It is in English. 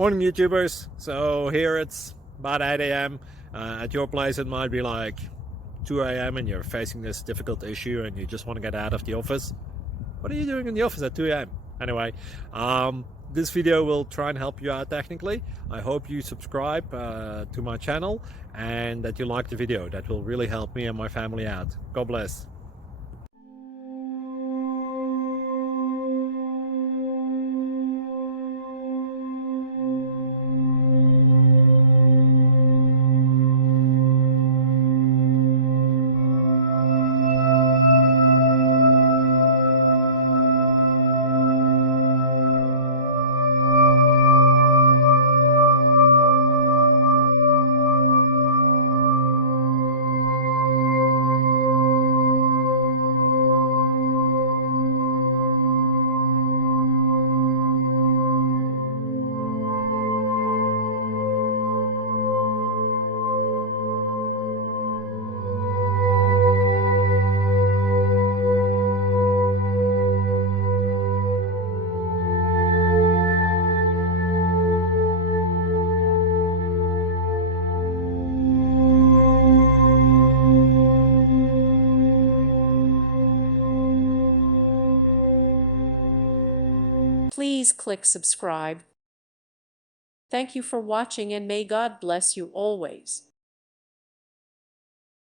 Morning YouTubers. So here it's about 8 a.m. At your place it might be like 2 a.m. and you're facing this difficult issue and you just want to get out of the office. What are you doing in the office at 2 a.m.? Anyway, this video will try and help you out technically. I hope you subscribe to my channel and that you like the video. That will really help me and my family out. God bless. Please click subscribe. Thank you for watching and may God bless you always.